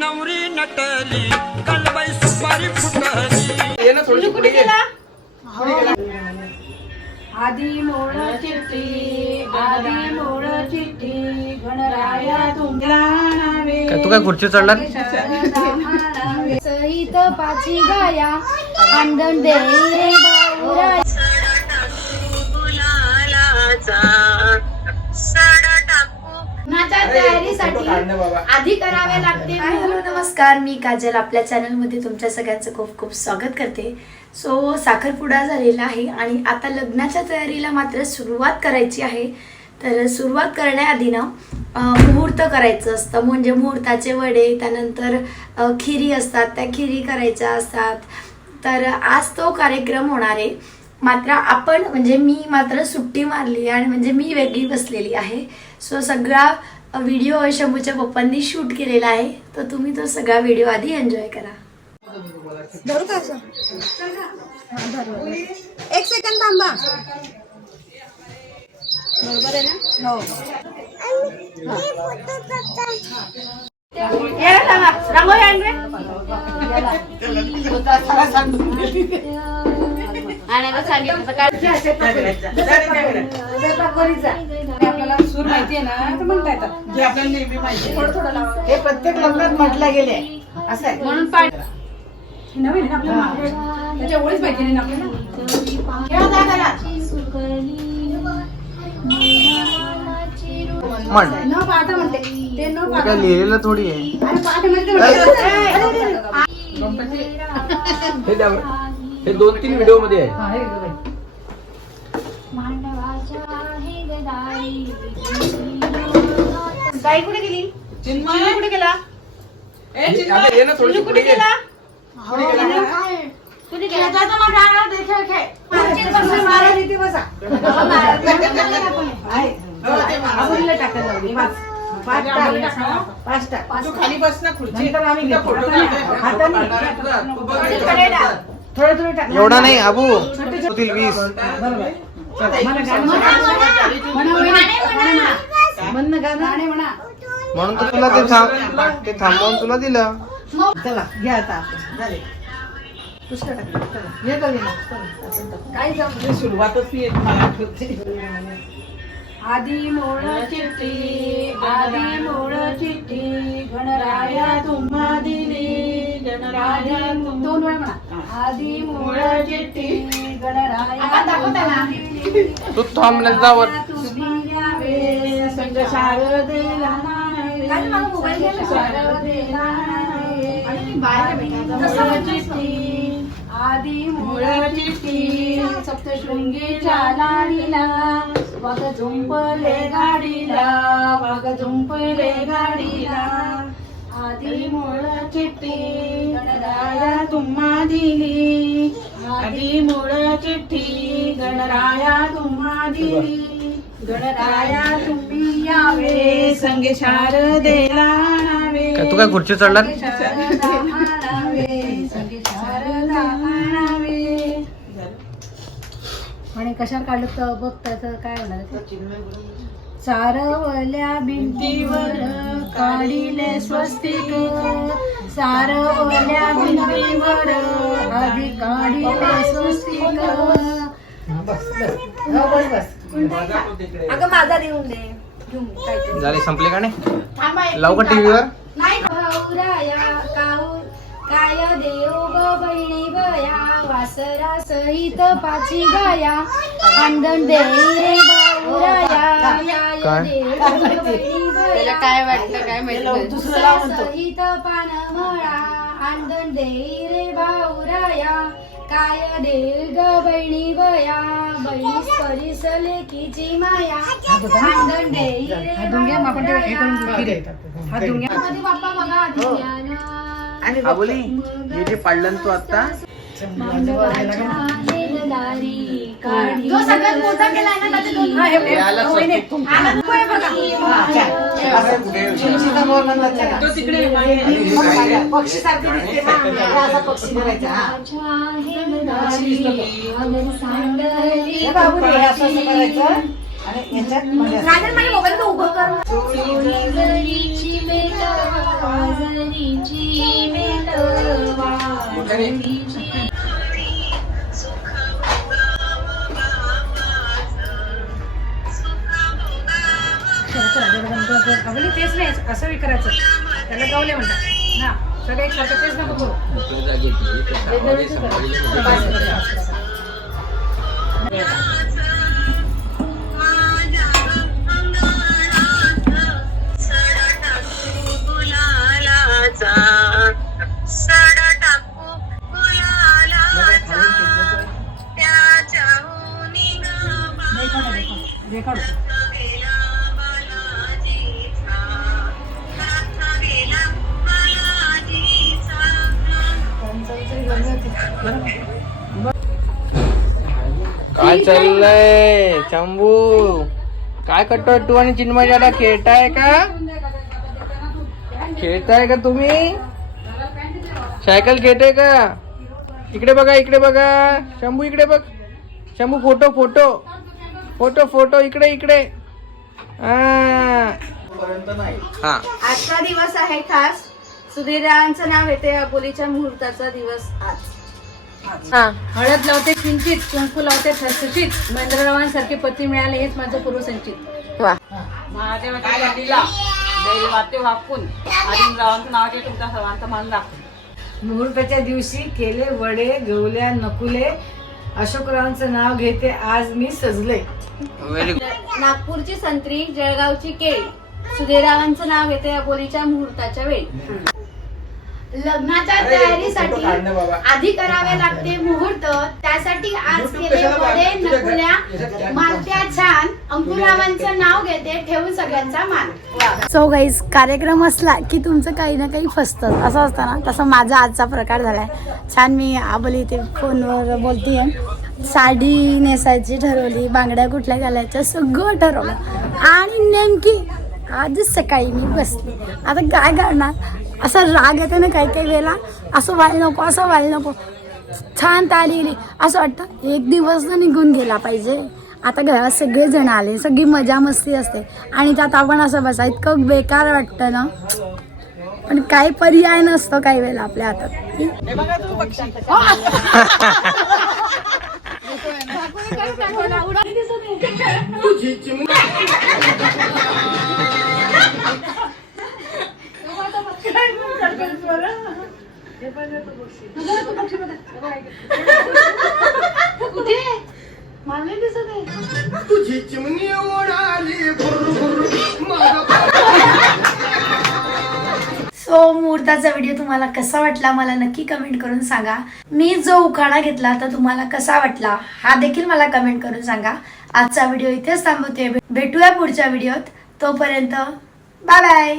नवरी नटली कलबाई सुपारी फुटली. ये ना थोडी पुढे घे. आधी मोळ चिठ्ठी आधी मोळ चिठ्ठी गणराया तुमला नावे तू काय खुर्ची चढला सहित पाची गाया आंदण दे रे बाऊरा लग्नाच्या तयारीसाठी आधी करावे लागते. हॅलो नमस्कार. मी काजल आपल्या चॅनलमध्ये तुमच्या सगळ्यांचं खूप खूप स्वागत करते. सो साखरपुडा झालेला आहे आणि आता लग्नाच्या तयारीला मात्र सुरुवात करायची आहे. तर सुरुवात करण्याआधी ना मुहूर्त करायचं असतं. म्हणजे मुहूर्ताचे वडे त्यानंतर खिरी असतात. त्या खिरी करायच्या असतात. तर आज तो कार्यक्रम होणार आहे. मात्र आपण म्हणजे मी मात्र सुट्टी मारली आणि म्हणजे मी वेगळी बसलेली आहे. सो सगळा व्हिडिओ शंभूच्या पप्पांनी शूट केलेला आहे तर तुम्ही तो सगळा व्हिडिओ आधी एन्जॉय करा धरू का असं हा, धरू. एक सेकंड थांबा बरोबर आहे ना हो आपल्याला सूर माहितीये ना तर म्हणता येतात. जे आपल्याला नेहमी माहिती आहे. हे प्रत्येक लग्नात म्हटलं गेले असं आहे. म्हणून हे नवीन आहे ना आपल्याला मागे. त्याच्या एवढीच माहिती नाही ना आपल्याला. म्हण. न पाहता म्हणते. ते न तू पाहता काय लिहिलेलं थोडी आहे. अरे पाहता म्हणते म्हणते. हे द्या बरं. हे दोन तीन व्हिडिओमध्ये आहे. हा, हे बघ. बाई. गाई कुठे गेली? चिन्मय कुठे गेला? ये- आता ये ना थोडी. कुठे गेला? जा तर मग रानावर दे, खेळ, खेळ. बसा, मारा तिथे बसा. आहे. आबोलीला टाकायला लावली. पाच. टाक. पाच खाली बस ना खुर्ची. नंतर आम्ही. फोटो हाताने- थोडे. थोडे एवढा नाही आबू छोटे छोटे. होतील वीस. बरोबर आता एक मला गाणं दिवसात म्हणा. म्हणा. म्हणा, म्हणा. म्हणणं गाणं गाणे म्हणा म्हणून तर तुला ते थांब ते थांबवून तुला दिलं चला घ्या आता आपण. झाले पुष्कळ टाकलं. चला. हे करूया ना. चला, आपण टाकू. काय जाऊ तुझी सुरुवातच ती एक मला आठवते आधी मोळ चिठ्ठी आधी मोळ चिठ्ठी गणराया तुम्हा दिली गणराया तुम- दोन वेळा म्हणा आधी मोळ चिठ्ठी गणराया दिली. तू थांब ना जावर तुम्ही द्यावे संग शारदेला नावे. आधी मोळ चिठ्ठी सप्तशृंगीच्या लाडीला वाघ झुंपले गाडीला वाघ झुंपले गाडीला. आधी मोळ चिठ्ठी गणराया तुम्हा दिली. आधी मोळ चिठ्ठी गणराया तुम्हा दिली. गणराया तुम्ही यावे संगे शारदेला आणावे काय तू काय खुर्ची चढला शारदा आणावे संगे शारदा आणावे आणि कशावर काढलं तर बघ त्याचं काय होणार ते? सारवल्या भिंतीवर काढिले स्वस्तिक. सारवल्या भिंतीवर आधी काढिले स्वस्तिक. बस बस. माझा तो तिकडे आहे. अगं माझा देऊन दे. घेऊन काहीतरी. झाली संपली का नाही? थांबा एक लावू का मिनिट. टीव्हीवर नाही भाऊराया काऊ काय देव ग बहिणी गया वासरा सहित पाची गाया. आंदण दे रे भाऊराया काय? काय? देव ग बहिणी गया काय वाटतं काय दुसरं लाव म्हणतो सहित पान मळा आंदण दे रे भाऊराया. काय देव ग बहिणी गया बहिणी स्परिस लेकीची माया. रे हे बाप्पा बघा आधी हो. आणि आबोली हे जे पाडलं ना तू आता हेलदारी काढी. जो सगळ्यात मोठा केलाय ना त्याचे दोन हा, हे- हे- याला वहिनी. हा, नको आहे बघा. तो तिकडे आहे. मग बघा, पक्षीसारखं दिसते ना, हा, असा पक्षी करायचा हा. हे. बाबू रे, असं असं करायचं आणि याच्यात मध्ये असं. राजन माझ्या मोबाईल उभं कर. अगदी तेच नाही असं विकरायचं त्याला गावले म्हणतात. ना सगळे एकसारखं तेच नको बोलू रेकॉर्ड काय चाललंय शंभू काय करतोय तू आणि चिन्मय दादा? खेळताय का? खेळताय का तुम्ही? सायकल खेळताय का? इकडे बघा इकडे बघा. शंभू इकडे बघ. Shambhu photo photo. Photo photo. इकडे इकडे. आजचा दिवस आहे खास. सुधीरांचं नाव येते अबोलीच्या मुहूर्ताचा दिवस आज. हळद लावते किंचित कुंकू लावते ठसठीत महेंद्ररावांसारखे पती मिळाले हेच माझं पूर्वसंचित. महादेवाच्या नदीला दैवाते वाकून. आदिमरावांचं नाव घेऊन तुमच्या सर्वांचा मान दाखवून. मुहूर्ताच्या दिवशी केले वडे गवल्या नकुले. अशोकरावांचं नाव घेते आज मी सजले. नागपूरची संत्री जळगावची केळी. सुधीरावांचं नाव येते अबोलीच्या मुहूर्ताच्या वेळी. लग्नाच्या तयारीसाठी आधी करावे लागते मुहूर्त. त्यासाठी आज केले वडे नकुल्या मालत्या छान. अंकुरावांचं नाव घेते. ठेवून सगळ्यांचा मान. सो गाईज कार्यक्रम असला की तुमचं काही ना काही फसतं. असं असतं ना? तसं माझा आजचा प्रकार झालाय. छान मी आबोली ते फोनवर बोलतीये. साडी नेसायची ठरवली बांगड्या कुठल्या घालायच्या सगळं ठरवलं. आणि नेमकी आजच सकाळी मी बसली. आता काय करणार? असा राग येतो ना काही काही वेळेला. असं व्हायला नको असं व्हायला नको. छान तारी गेली. असं वाटतं एक दिवस तर निघून गेला पाहिजे. आता घरात सगळे जण आले सगळी मजा मस्ती असते. आणि त्यात आपण असं बसा इतकं बेकार वाटतं ना. पण काही पर्याय नसतो काही वेळेला आपल्या हातात. तुझी चिमणी उडाली सो मुहूर्ताचा व्हिडिओ तुम्हाला कसा वाटला मला नक्की कमेंट करून सांगा. मी जो उखाणा घेतला तर तुम्हाला कसा वाटला हा देखील मला कमेंट करून सांगा. आजचा व्हिडिओ इथेच थांबवते. भेटूया पुढच्या व्हिडिओत तोपर्यंत बाय बाय